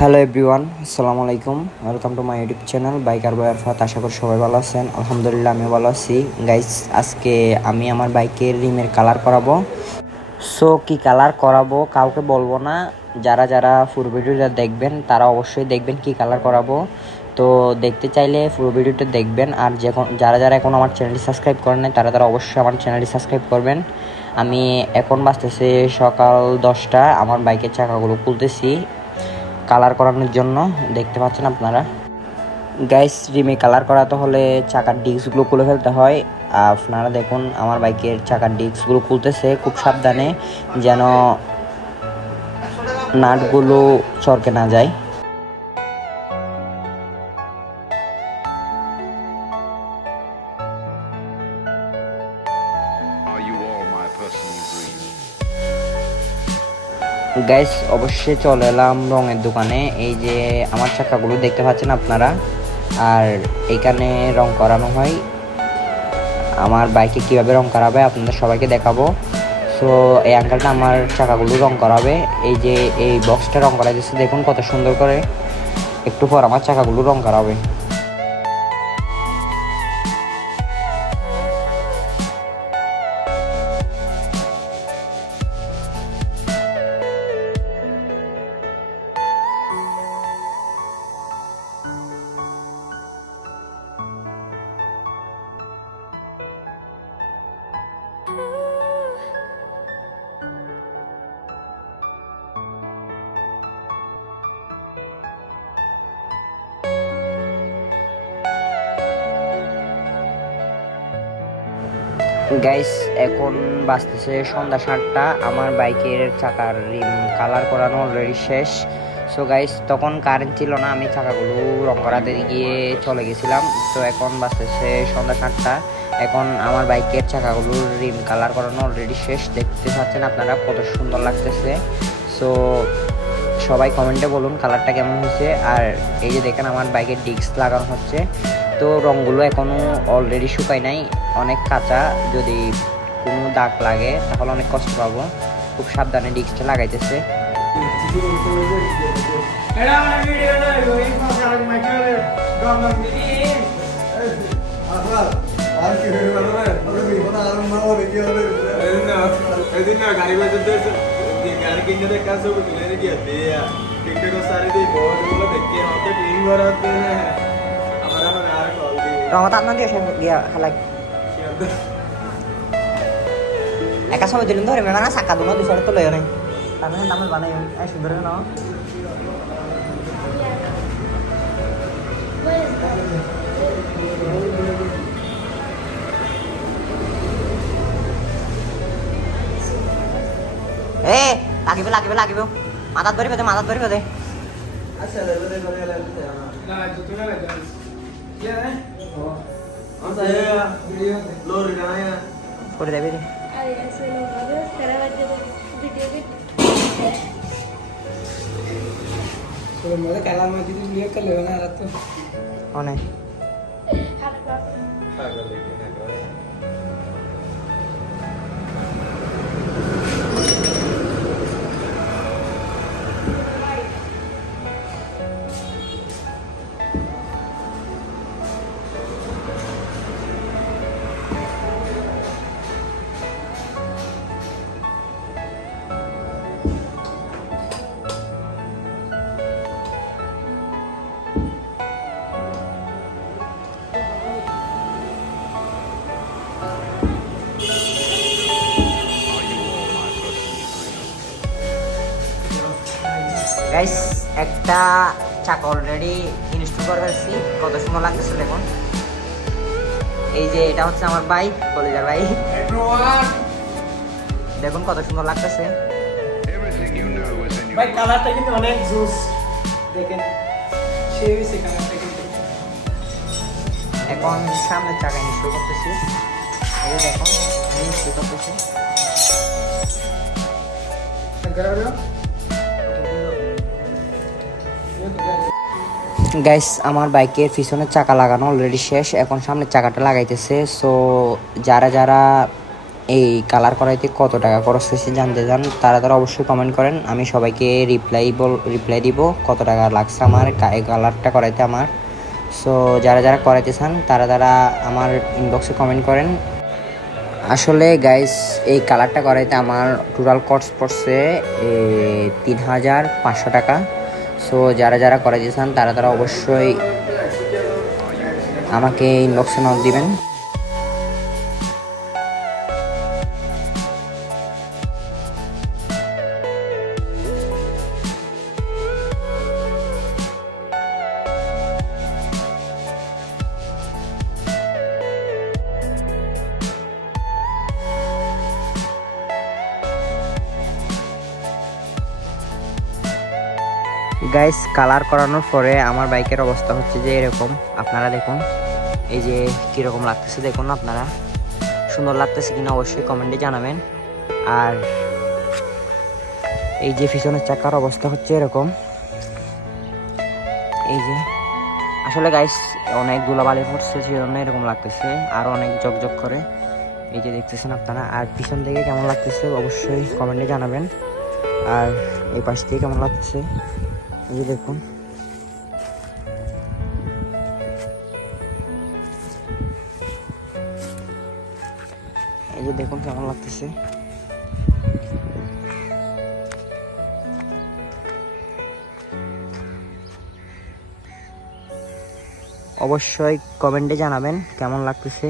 Hello everyone, আসসালামু আলাইকুম। Welcome to my YouTube channel biker boy Arfat. আশা করি সবাই ভালো আছেন। আলহামদুলিল্লাহ আমিও ভালো আছি। গাইস, আজকে আমি আমার বাইকের রিমের কালার করাবো। সো কি কালার করাবো কাউকে বলবো না, যারা যারা পুরো ভিডিওটা দেখবেন তারা অবশ্যই দেখবেন কি কালার করাবো। তো দেখতে চাইলে পুরো ভিডিওটা দেখবেন। আর যারা যারা এখন আমার চ্যানেলটি সাবস্ক্রাইব করেন নাই তারা তারা অবশ্যই আমার চ্যানেলটি সাবস্ক্রাইব করবেন। আমি এখন বাজতেছে সকাল 10টা, আমার বাইকের চাকাগুলো খুলতেছি কালার করানোর জন্য। দেখতে পাচ্ছেন আপনারা। গাইস, রিমে কালার করাতে হলে চাকার ডিস্কগুলো খুলে ফেলতে হয়। আপনারা দেখুন আমার বাইকের চাকার ডিস্কগুলো খুলতেছে খুব সাবধানে, যেন নাটগুলো চরকে না যায়। Are you all my personal dream? Guys, অবশ্যই চলে এলাম রঙের দোকানে। এই যে আমার চাকাগুলো দেখতে পাচ্ছেন আপনারা, আর এইখানে রং করানো হয়। আমার বাইকে কিভাবে রং করাবে আপনাদের সবাইকে দেখাবো। সো এই আঙ্কেলটা আমার চাকাগুলো রং করাবে। এই যে এই বক্সটা রং করা যাচ্ছে, দেখুন কত সুন্দর করে। একটু পর আমার চাকাগুলো রং করাবে। গাইস, এখন বাজতেছে সন্ধ্যা 7টা। আমার বাইকের চাকার রিম কালার করানো অলরেডি শেষ। সো গাইস, তখন কারেন্ট ছিল না, আমি চাকাগুলো রং করাতে গিয়ে চলে গেছিলাম। তো এখন বাজতেছে সন্ধ্যা 7টা। এখন আমার বাইকের চাকাগুলোর রিম কালার করানো অলরেডি শেষ। দেখতে পাচ্ছেন আপনারা কত সুন্দর লাগতেছে। সো সবাই কমেন্টে বলুন কালারটা কেমন হয়েছে। আর এই যে দেখেন আমার বাইকের ডিস্ক লাগানো হচ্ছে। তো রঙগুলো এখনও অলরেডি শুকায় নাই, অনেক কাঁচা। যদি কোনো দাগ লাগে তাহলে অনেক কষ্ট পাবো। খুব সাবধানে ডিস্কটা লাগাইতেছে। গাড়ি কিনে দেখা ছবি তুলে রেখে দিয়া টিকটক সারি দিয়ে বহুত গুলো দেখে হতে টিভি করাতে আমার আমার আর কল দিয়ে রঙত আপনার দিয়ে গিয়া খালাই একা সময় দিলাম ধরে মেলা না চাকা দুনো দুশো তো লয় নাই তাহলে দামে বানাই সুন্দর না। এ লাগিব লাগিব লাগিব মাথাত ধরি ফেদে মাথাত ধরি ফেদে। আচ্ছা লেভেলে করে গেলে না জুতো না লাগে কি है আচ্ছা ভিডিও লোড গানা করে দেবে রে। अरे ऐसे लोग अगर तेरा बच्चे को वीडियो के तो मुझे काला में दीदी वीडियो कर लेना रात तो অনেক हाथ पर पागल लेके ना करे গাইস, একটা চাকা অলরেডি ইনস্টল করে ফেলছি। কত সময় লাগতেছে দেখুন। এই যে এটা হচ্ছে আমার বাইক, কলিজার বাইক। দেখুন কত সুন্দর লাগতেছে। Everything you know is in your ভাই কালারটা কিন্তু অনেক জুস দেখেন সেই হইছে কালারটা কিন্তু এখন সামনের চাকা ইনস্টল করতেছি। এই যে দেখুন ইনস্টল করতেছি। গাইস, আমার বাইকের পিছনের চাকা লাগানো অলরেডি শেষ। এখন সামনের চাকাটা লাগাইতেছে। সো যারা যারা এই কালার করাইতে কত টাকা খরচ হয়েছে জানতে চান তারা অবশ্যই কমেন্ট করেন। আমি সবাইকে রিপ্লাই দিব কত টাকা লাগছে আমার এই কালারটা করাইতে আমার। সো যারা যারা করাইতে চান তারা আমার ইনবক্সে কমেন্ট করেন। আসলে গাইস এই কালারটা করাইতে আমার টোটাল কস্ট পড়ছে 3,500 টাকা। সো যারা যারা করাইতে চান তারা অবশ্যই আমাকে ইনবক্সে নক দিবেন। গাইস কালার করানোর পরে আমার বাইকের অবস্থা হচ্ছে যে এরকম, আপনারা দেখুন এই যে কীরকম লাগতেছে দেখুন, আপনারা সুন্দর লাগতেছে কিনা অবশ্যই কমেন্টে জানাবেন। আর এই যে পিছনের চাকার অবস্থা হচ্ছে এরকম, এই যে আসলে গাইস অনেক ধুলাবালি পড়ছে সেজন্য এরকম লাগতেছে, আর অনেক জকজক করে এই যে দেখতেছেন আপনারা। আর পিছন থেকে কেমন লাগতেছে অবশ্যই কমেন্টে জানাবেন। আর এই পাশ থেকে কেমন লাগতেছে এই যে দেখুন, এই যে দেখুন কেমন লাগতেছে। অবশ্যই কমেন্টে জানাবেন কেমন লাগতেছে।